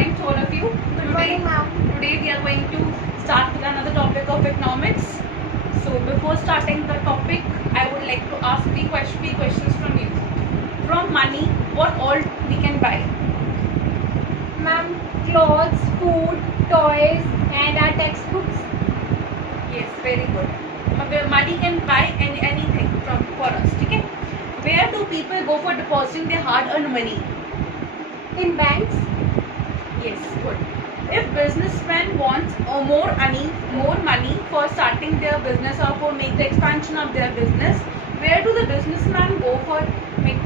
morning to all of you. Good morning, ma'am. Today we are going to start with another topic of economics. So before starting the topic, I would like to ask three questions from you. From money, what all we can buy? Ma'am, clothes, food, toys, and our textbooks. Yes, very good. Money can buy anything for us. Okay? Where do people go for depositing their hard-earned money? In banks. Yes, good. If businessmen want more money for starting their business or for make the expansion of their business, where do the businessmen go for make?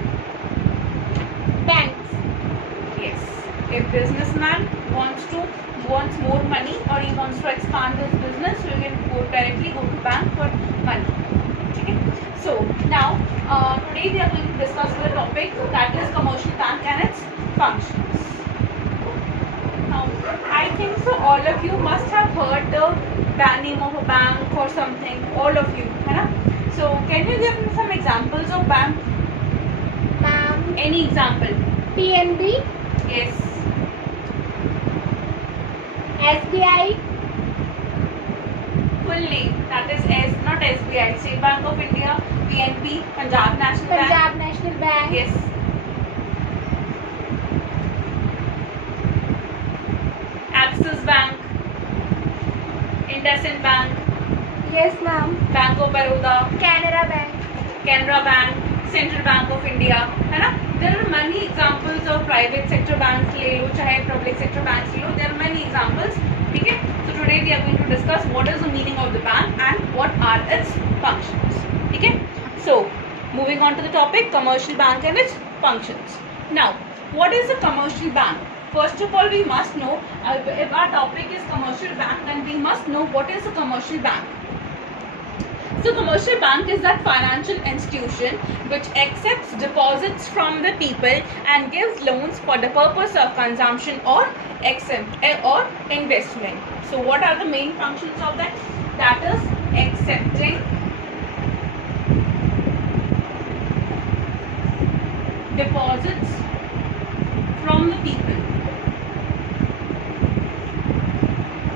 Banks. Yes. If businessman wants more money or he wants to expand his business, he can directly go to bank for money. Okay. So now today we are going to discuss the topic that is commercial bank and its functions. Now I think so all of you must have heard the name of a bank or something. All of you, है ना? So can you give me some examples of bank? Ma'am, Any example? PNB, Yes. SBI, Full name, that is not SBI, State Bank of India, PNB, Punjab National Bank. Punjab National Bank. Yes. Axis Bank, IndusInd Bank, Yes, ma'am. Bank of Baroda, Canara Bank. Canara Bank, Central Bank of India, है ना? There are many examples of private sector banks ले लो, चाहे public sector banks ले लो. There are many examples. ठीक है? So today we are going to discuss what is the meaning of the bank and what are its functions. ठीक है? So moving on to the topic, commercial bank and its functions. Now, what is a commercial bank? First of all, we must know if our topic is commercial bank, then we must know what is a commercial bank. So commercial bank is that financial institution which accepts deposits from the people and gives loans for the purpose of consumption or investment. So what are the main functions of that? That is accepting deposits from the people.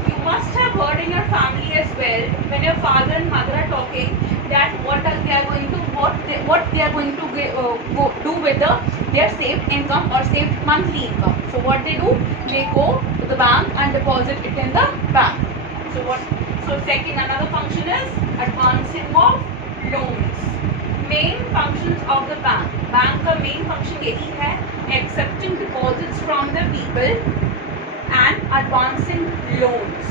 You must have heard in your family as well when your father and mother are talking that what they are going to do with their saved income or saved monthly income. So what they do, they go to the bank and deposit it in the bank. So second, another function is advancing of loans. Main functions of the bank. Bank का main function यही है, accepting deposits from the people and advancing loans.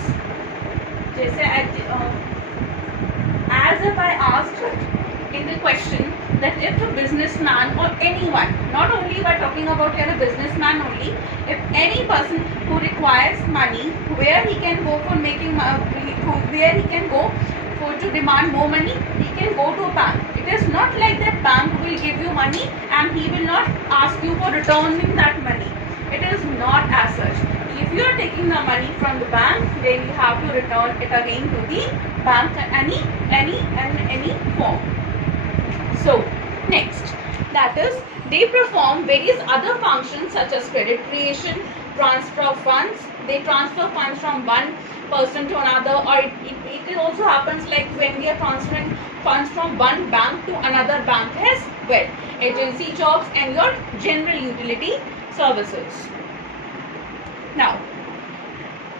जैसे as if I asked in the question that if a businessman or anyone, not only we are talking about here a businessman only, if any person who requires money, where he can go for making, where he can go for to demand more money, he can go to a bank. It is not like that bank will give you money and he will not ask you for returning that money. It is not as such. If you are taking the money from the bank, then you have to return it again to the bank in any form. So next, that is they perform various other functions such as credit creation, transfer of funds. They transfer funds from one person to another, or it also happens like when we are transferring funds from one bank to another bank as well. Agency jobs and your general utility services. Now,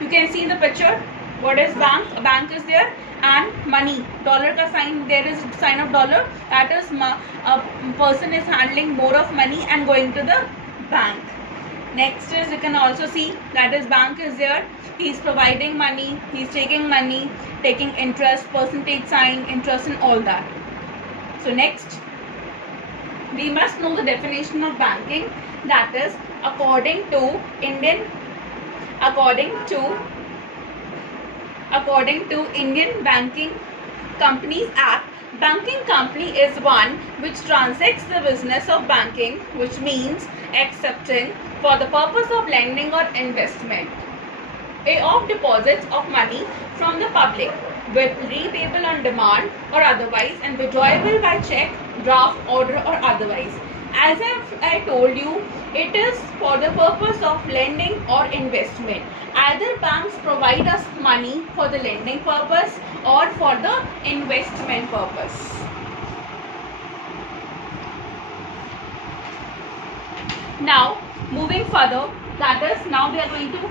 you can see in the picture what is bank. A bank is there and money. Dollar ka sign, there is sign of dollar. That is a person is handling more of money and going to the bank. Next is you can also see that is bank is there. He is providing money. He is taking money, taking interest, percentage sign, interest and all that. So next, we must know the definition of banking. That is according to Indian Banking Companies Act, banking company is one which transacts the business of banking, which means accepting for the purpose of lending or investment of deposits of money from the public with repayable on demand or otherwise and withdrawable by check, draft, order or otherwise. As I told you, it is for the purpose of lending or investment. Either banks provide us money for the lending purpose or for the investment purpose. Now, moving further, that is, now we are going to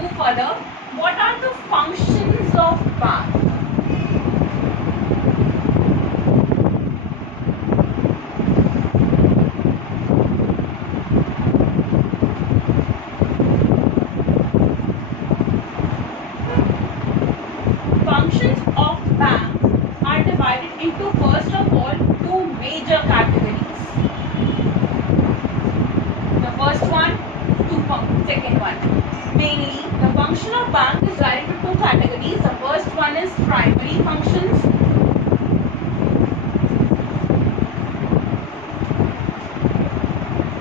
move further. What are the functions of bank? Functions of bank are divided into, first of all, two major categories. The first one, second one. Mainly, the function of bank is divided into two categories. The first one is primary functions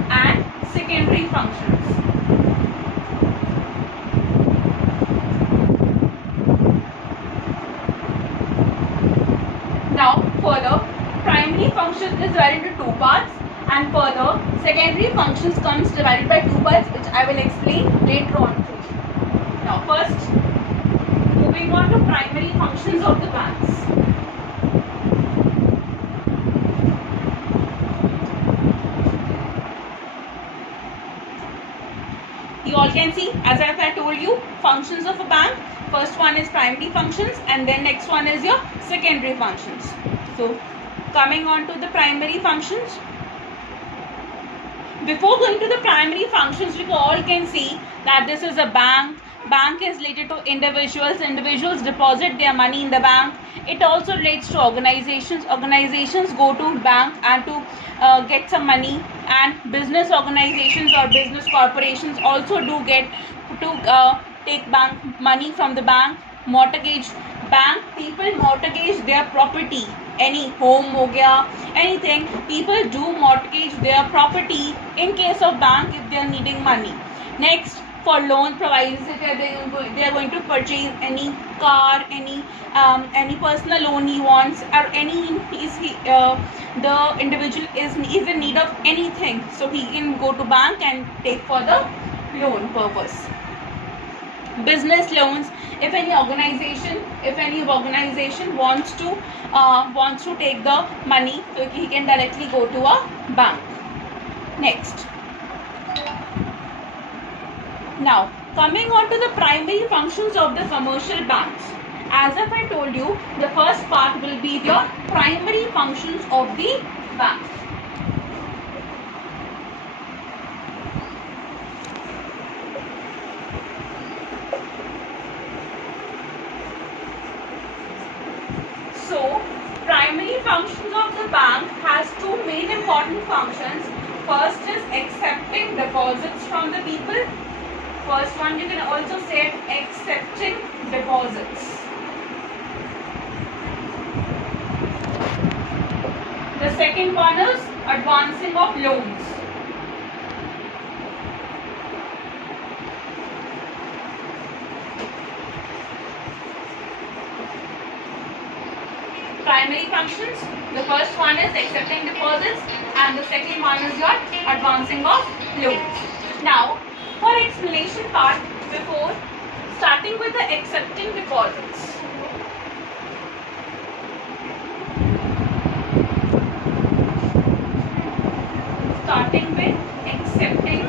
and secondary functions. Now, further, primary functions is divided into two parts, and further, secondary functions comes divided by two parts, which I will explain later on to you. Now, first, moving on to primary functions of the banks. You all can see, as I told you, functions of a bank. First one is primary functions, and then next one is your secondary functions. So, coming on to the primary functions. Before going to the primary functions, you all can see that this is a bank. Bank is related to individuals. Individuals deposit their money in the bank. It also relates to organizations. Organizations go to bank and to get some money. And business organizations or business corporations also do get to take bank money from the bank. Mortgage bank, people mortgage their property. Any home ho gaya, anything, people do mortgage their property in case of bank if they are needing money. Next, for loan providers, they are going to purchase any car, any personal loan he wants, or the individual is in need of anything, so he can go to bank and take for the loan purpose. Business loans, if any organization wants to take the money, so he can directly go to a bank. Next, now coming on to the primary functions of the commercial banks. As if I told you, the first part will be the primary functions of the bank. So, primary functions of the bank has two main important functions. First is accepting deposits from the people. First one, you can also say accepting deposits. The second one is advancing of loans. Primary functions, the first one is accepting deposits and the second one is your advancing of loans. Now, for explanation part, before starting with the accepting deposits. Starting with accepting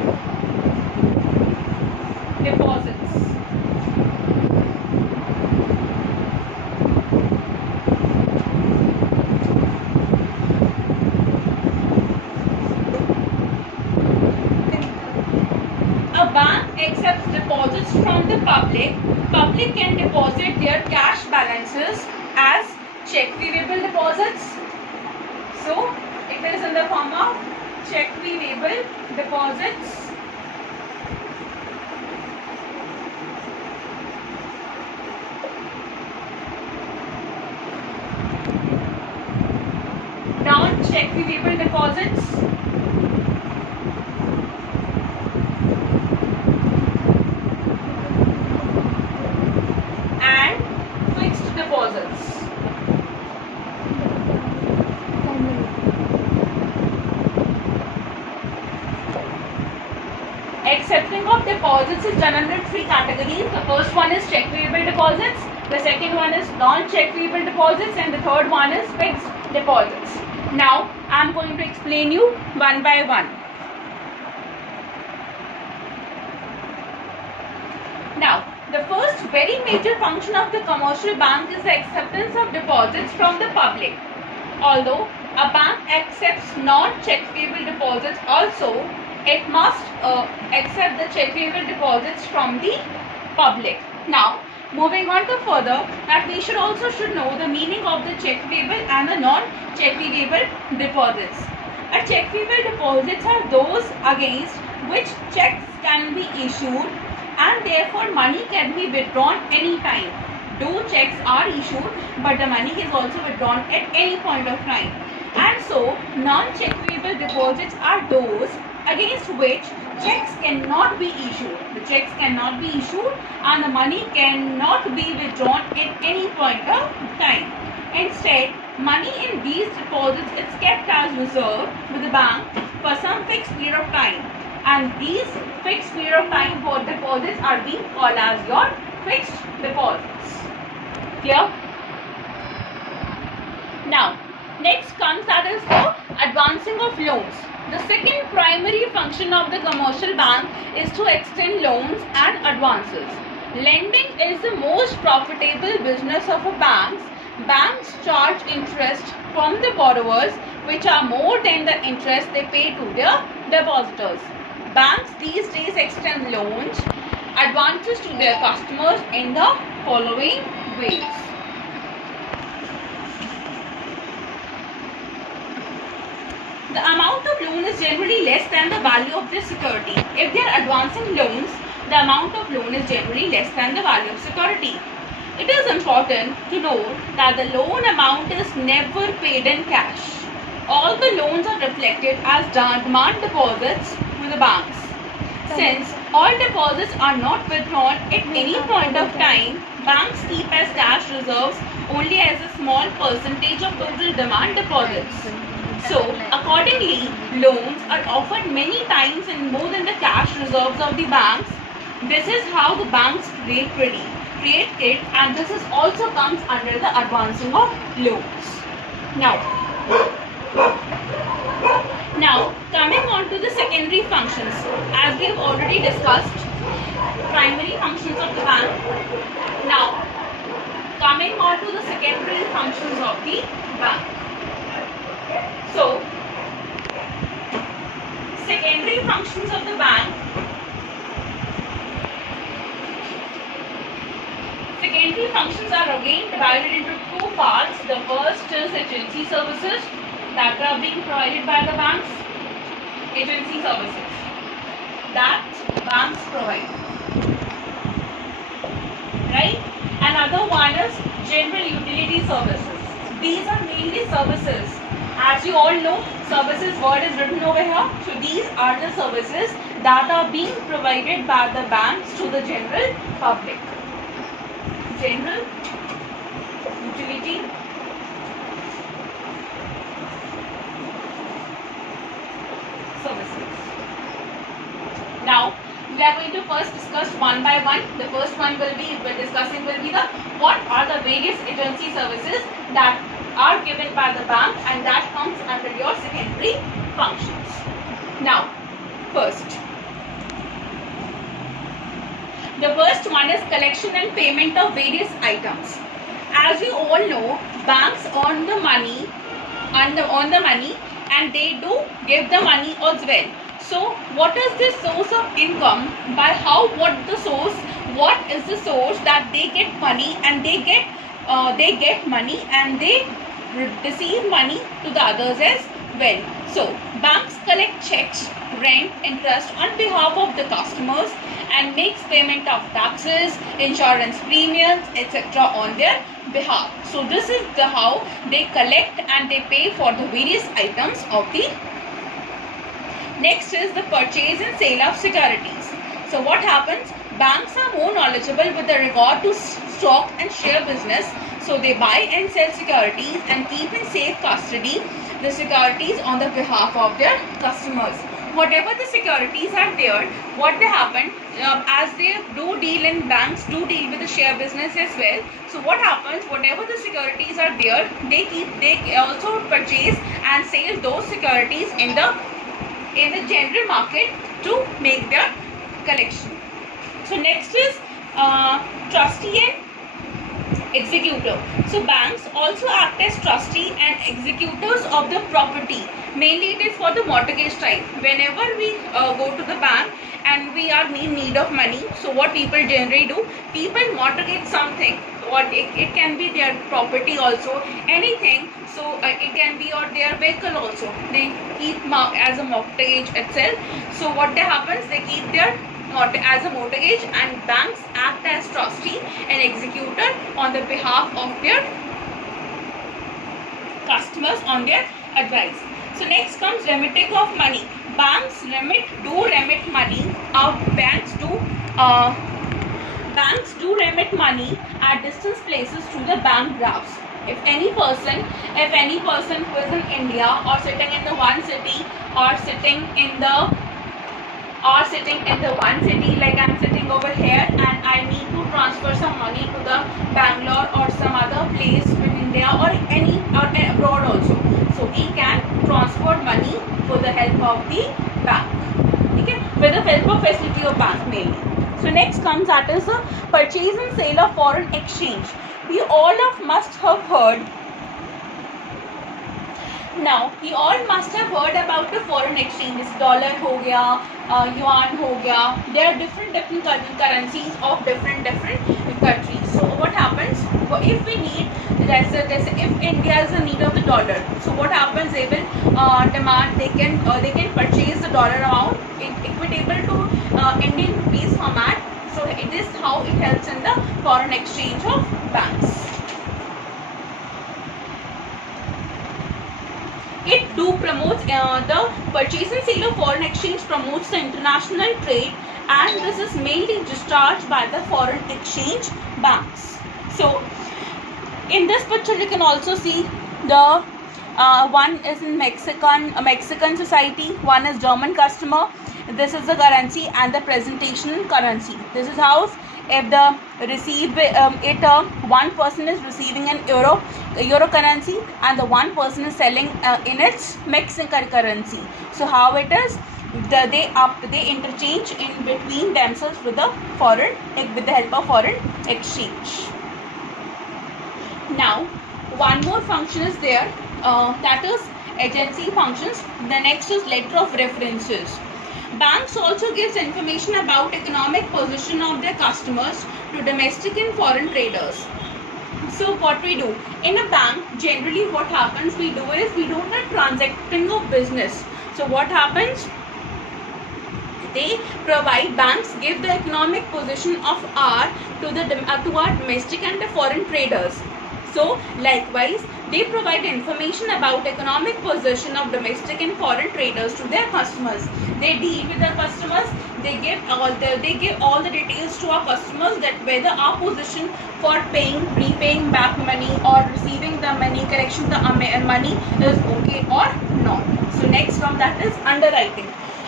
deposits. Accepts deposits from the public. Public can deposit their cash balances as check weightable deposits. So it is in the form of check weightable deposits. Non-check weightable deposits. accepting of deposits is done under three categories. The first one is check payable deposits, the second one is non-check payable deposits, and the third one is fixed deposits. Now I am going to explain you one by one. Now, the first very major function of the commercial bank is the acceptance of deposits from the public. Although a bank accepts non-check payable deposits also, it must accept the check payable deposits from the public. Now, moving on to further, that we should know the meaning of the check payable and the non-check payable deposits. A check payable deposits are those against which checks can be issued and therefore money can be withdrawn anytime. Though checks are issued, but the money is also withdrawn at any point of time. And so, non-check payable deposits are those against which checks cannot be issued. The checks cannot be issued and the money cannot be withdrawn at any point of time. Instead, money in these deposits is kept as reserve with the bank for some fixed period of time. And these fixed period of time for deposits are being called as your fixed deposits. Clear? Now, next comes that is the advancing of loans. The second primary function of the commercial bank is to extend loans and advances. Lending is the most profitable business of a bank. Banks charge interest from the borrowers which are more than the interest they pay to their depositors. Banks these days extend loans, advances to their customers in the following ways. The amount of loan is generally less than the value of the security. If they are advancing loans, the amount of loan is generally less than the value of security. It is important to know that the loan amount is never paid in cash. All the loans are reflected as demand deposits with the banks. Since all deposits are not withdrawn at any point of time, banks keep as cash reserves only as a small percentage of total demand deposits. So, accordingly, loans are offered many times and more than the cash reserves of the banks. This is how the banks create credit, and this is also comes under the advancing of loans. Now, coming on to the secondary functions, as we have already discussed, primary functions of the bank. Now, coming on to the secondary functions of the bank. So, secondary functions of the bank. Secondary functions are again divided into two parts. The first is agency services that are being provided by the banks. Agency services that banks provide. Right? Another one is general utility services. These are mainly services. As you all know, services word is written over here. So these are the services that are being provided by the banks to the general public. General utility services. Now, we are going to first discuss one by one. The first one will be the what are the various agency services that are given by the bank, and that comes under your secondary functions. Now, the first one is collection and payment of various items. As you all know, banks earn the money and they do give the money as well. So, what is the source of income? What is the source that they get money and they get money and they receive money to the others as well. So, banks collect checks, rent, interest on behalf of the customers and makes payment of taxes, insurance premiums, etc. on their behalf. So, this is how they collect and they pay for the various items of the. Next is the purchase and sale of securities. So, what happens? Banks are more knowledgeable with regard to stock and share business. So, they buy and sell securities and keep in safe custody the securities on the behalf of their customers. whatever the securities are there, what they happen, as they do deal in banks, do deal with the share business as well. So what happens, whatever the securities are there, they also purchase and sell those securities in the general market to make their collection. So next is trustee and executor. So banks also act as trustee and executors of the property. Mainly it is for the mortgage type. Whenever we go to the bank and we are in need of money, so what people generally do, people mortgage something. What it can be their property also, anything. So it can be or their vehicle also. They keep as a mortgage itself. So what they happens, they keep their as a mortgage, and banks act as trustee and executor on the behalf of their customers on their advice. So next comes remitting of money. Banks remit money. Banks do remit money at distant places through the bank drafts. If any person who is in India or sitting in the one city or sitting in the one city, like I'm sitting over here and I need to transfer some money to the Bangalore or some other place in India or abroad also. So he can transfer money with the help of the bank. Okay, with the help of facility of bank mainly. So next comes that is a purchase and sale of foreign exchange. We all must have heard. Now, you all must have heard about the foreign exchanges. Dollar ho gaya, yuan ho gaya. There are different currencies of different countries. So what happens if we need, if India is in need of the dollar, so what happens, they will demand, they can purchase the dollar amount equitable to Indian rupees format. So it is how it helps in the foreign exchange of banks. It do promotes the purchase and sale of foreign exchange promotes the international trade, and this is mainly discharged by the foreign exchange banks. So in this picture you can also see the one is in Mexican society, one is German customer. This is the currency and the presentation currency. This is how if the one person is receiving an euro currency and the one person is selling in its Mexican currency. So how it is, they interchange in between themselves with the help of foreign exchange. Now one more function is there, that is agency functions. The next is letter of references. Banks also gives information about economic position of their customers to domestic and foreign traders. So what we do in a bank, generally what happens, we do the transacting of business. So what happens, banks give the economic position of to our domestic and the foreign traders. So likewise, they provide information about economic position of domestic and foreign traders to their customers. They deal with their customers. They give all the details to our customers, that whether our position for repaying back money or receiving the money, collection the money is okay or not. So next from that is underwriting.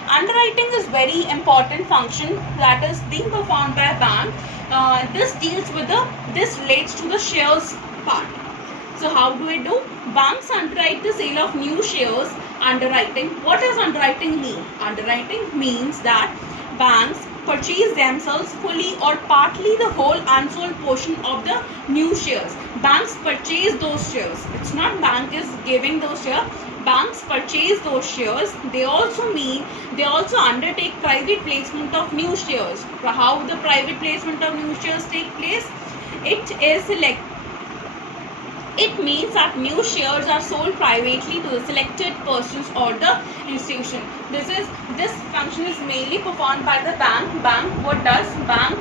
Underwriting is very important function that is being performed by a bank. This relates to the shares part. So how do we do? Banks underwrite the sale of new shares. Underwriting. What does underwriting mean? Underwriting means that banks purchase themselves fully or partly the whole unsold portion of the new shares. Banks purchase those shares. It's not bank is giving those shares. Banks purchase those shares. They also undertake private placement of new shares. How the private placement of new shares take place? It means that new shares are sold privately to the selected persons or the institution. This function is mainly performed by the bank. What does bank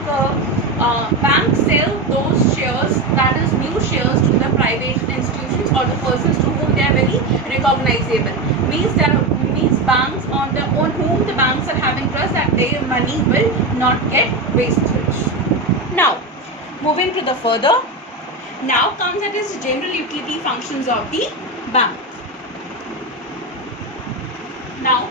sell those shares, that is new shares, to the private institutions or the persons to whom they are very recognizable. Means banks on whom the banks are having trust that their money will not get wasted. Now moving to the further. Now comes that is general utility functions of the bank. Now,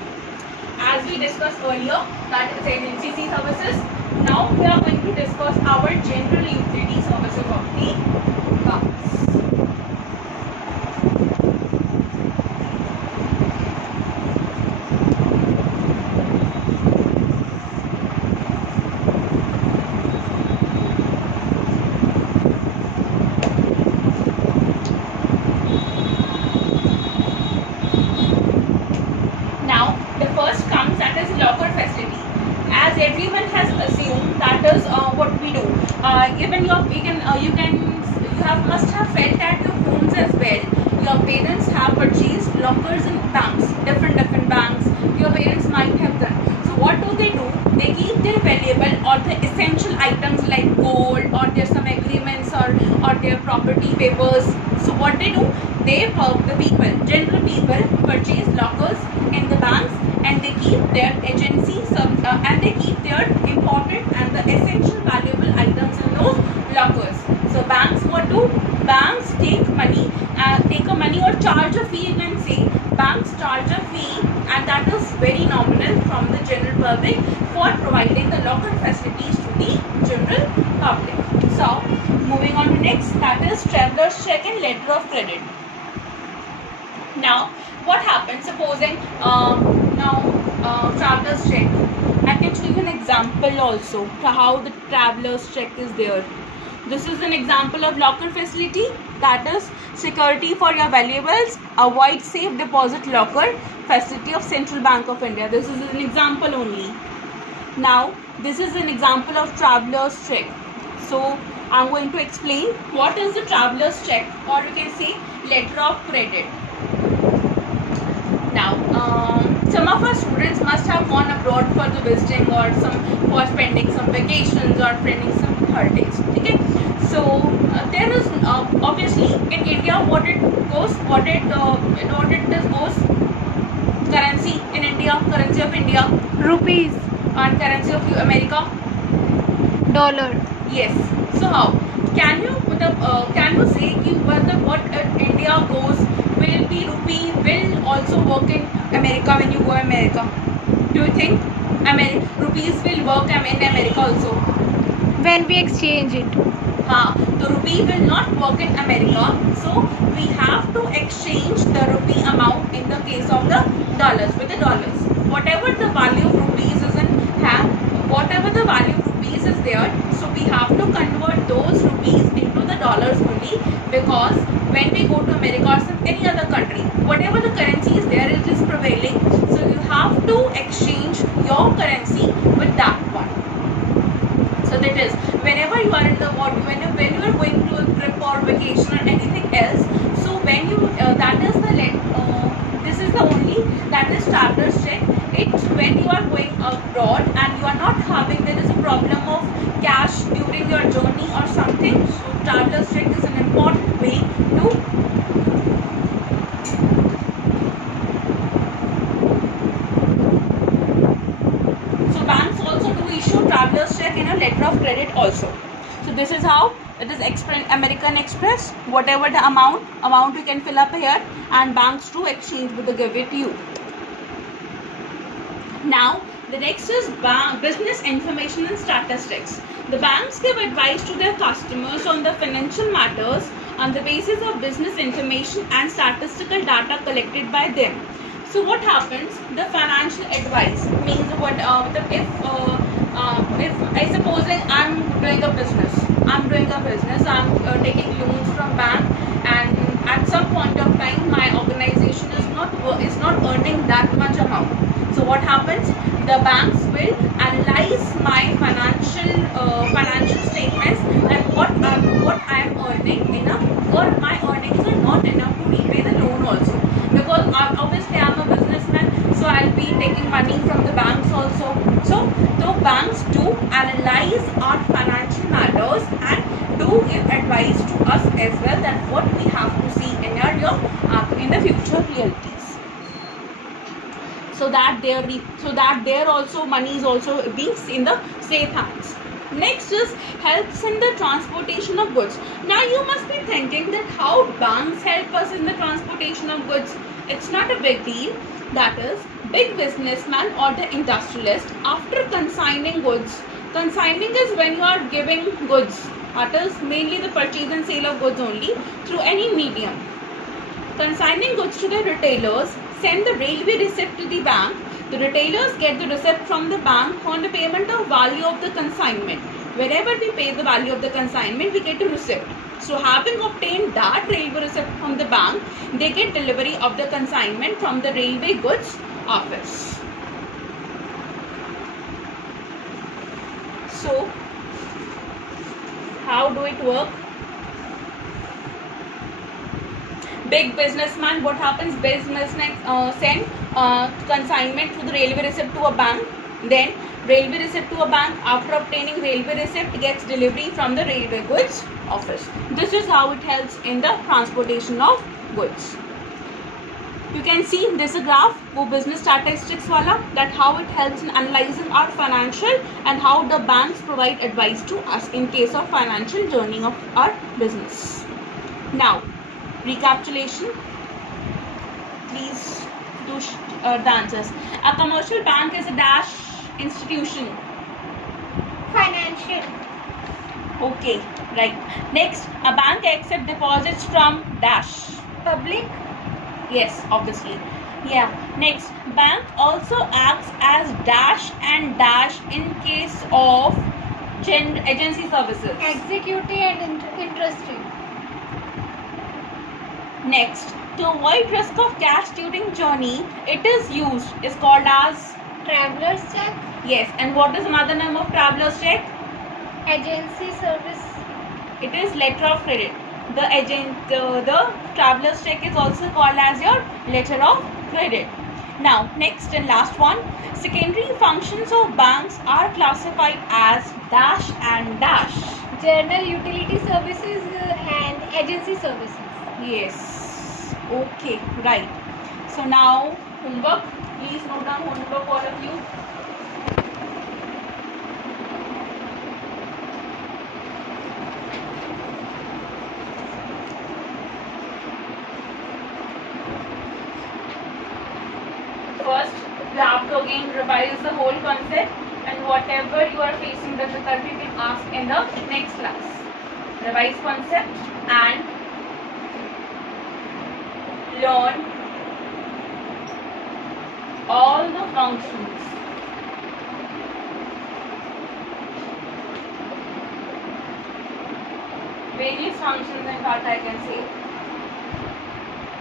as we discussed earlier, that is NCC services. Now we are going to discuss our general utility services of the banks. Now the first comes, that is locker facility. As everyone has assumed, that is what we do. Even you must have felt at your homes as well. Your parents have purchased lockers in banks, different banks. Your parents might have done. So what do? They keep their valuable or the essential items like gold, or there's some agreements, or their property papers. So what they do? General people purchase lockers in the banks, and they keep their and they keep their important and the essential valuable items in those lockers. So banks, what do? Banks take a money or charge a fee. You can say banks charge a fee, and that is very nominal from the general public for providing the locker facilities to the general public. So moving on to next, that is traveler's check and letter of credit. Now what happens, supposing traveler's check, I can show you an example also to how the traveler's check is there. This is an example of locker facility, that is security for your valuables, avoid safe deposit locker facility of Central Bank of India. This is an example only. Now this is an example of traveler's check. So I'm going to explain what is the traveler's check, or you can say letter of credit. Now some of our students must have gone abroad for the visiting, or for spending some vacations, or spending some holidays. Okay, so there is obviously in India what it goes currency in India, currency of India, Rupees. and currency of America, Dollar. yes. So how can you say what India goes will be rupee will also work in America when you go America? Do you think rupees will work in America also? When we exchange it. The rupee will not work in America, so we have to exchange the rupee amount in the case of the dollars with the dollars. Whatever the value of rupees is there, so we have to convert those rupees into the dollars only, because when we go to America or any other country, whatever the currency is there, it is prevailing, so you have to exchange your currency with that one. So that is whenever you are in the when you are going to a trip or vacation or anything else, so when you this is the only, that is traveler's check. It's when you are going abroad and you are not having, there is a problem of cash during your journey or something, so traveler's check is an important way to banks also do issue traveler's check in a letter of credit also. So this is how it is American Express. Whatever the amount you can fill up here, and banks do exchange with the give it to you. Now the next is business information and statistics. The banks give advice to their customers on the financial matters on the basis of business information and statistical data collected by them. So what happens? The financial advice means what? If I supposing I'm doing a business, I'm taking loans from bank, and at some point of time my organization is not earning that much amount. So what happens? The banks will analyze my financial statements, and what I am earning enough, or my earnings are not enough to repay the loan also, because obviously I'm a businessman, so I'll be taking money from the banks also. So the banks do analyze our financial matters and do give advice to us as well, that what we have to see in the future realities. So that there also money is also being in the safe hands. Next is helps in the transportation of goods. Now you must be thinking that how banks help us in the transportation of goods. It's not a big deal. That is, big businessman or the industrialist, after consigning goods, consigning is when you are giving goods, that is mainly the purchase and sale of goods only through any medium. Consigning goods to the retailers, send the railway receipt to the bank. The retailers get the receipt from the bank on the payment of value of the consignment. Wherever we pay the value of the consignment, we get a receipt. So having obtained that railway receipt from the bank, they get delivery of the consignment from the railway goods office. So how do it work? Big businessman, what happens? Businessman send consignment through the railway receipt to a bank. Then railway receipt to a bank. After obtaining railway receipt, gets delivery from the railway goods office. This is how it helps in the transportation of goods. You can see this is a graph, वो business statistics वाला, that how it helps in analyzing our financial and how the banks provide advice to us in case of financial journey of our business. Now, recapitulation. Please do the answers. A commercial bank is a dash institution. Financial. Okay, right. Next, a bank accepts deposits from dash. Public. Yes, obviously. Yeah. Next, bank also acts as dash and dash in case of agency services. Executive and interesting. Next, to avoid risk of cash during journey, it is used, is called as Traveler's check. yes. And what is another name of traveler's check? Agency service. It is letter of credit. The traveler's check is also called as your letter of credit. Now, next and last one, secondary functions of banks are classified as dash and dash. General utility services and agency services. Yes. Okay, right. So now homework. Please note down homework, all of you. First, you have to again revise the whole concept, and whatever you are facing difficulty, you can ask in the next class. Revise concept and learn all the functions. Various functions in fact I can say.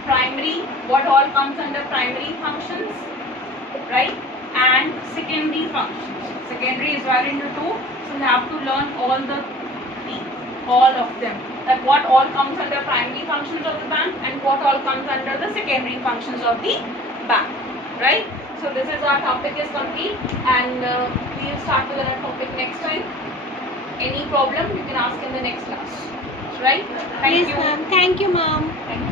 Primary, what all comes under primary functions, right? And secondary functions. Secondary is divided into two, so you have to learn all the three, all of them. That what all comes under primary functions of the bank and what all comes under the secondary functions of the bank, right? So this is our topic is complete, and we will start with another topic next time. Any problem you can ask in the next class, right? Thank Yes, you. ma'am. Thank you, ma'am. Thank you.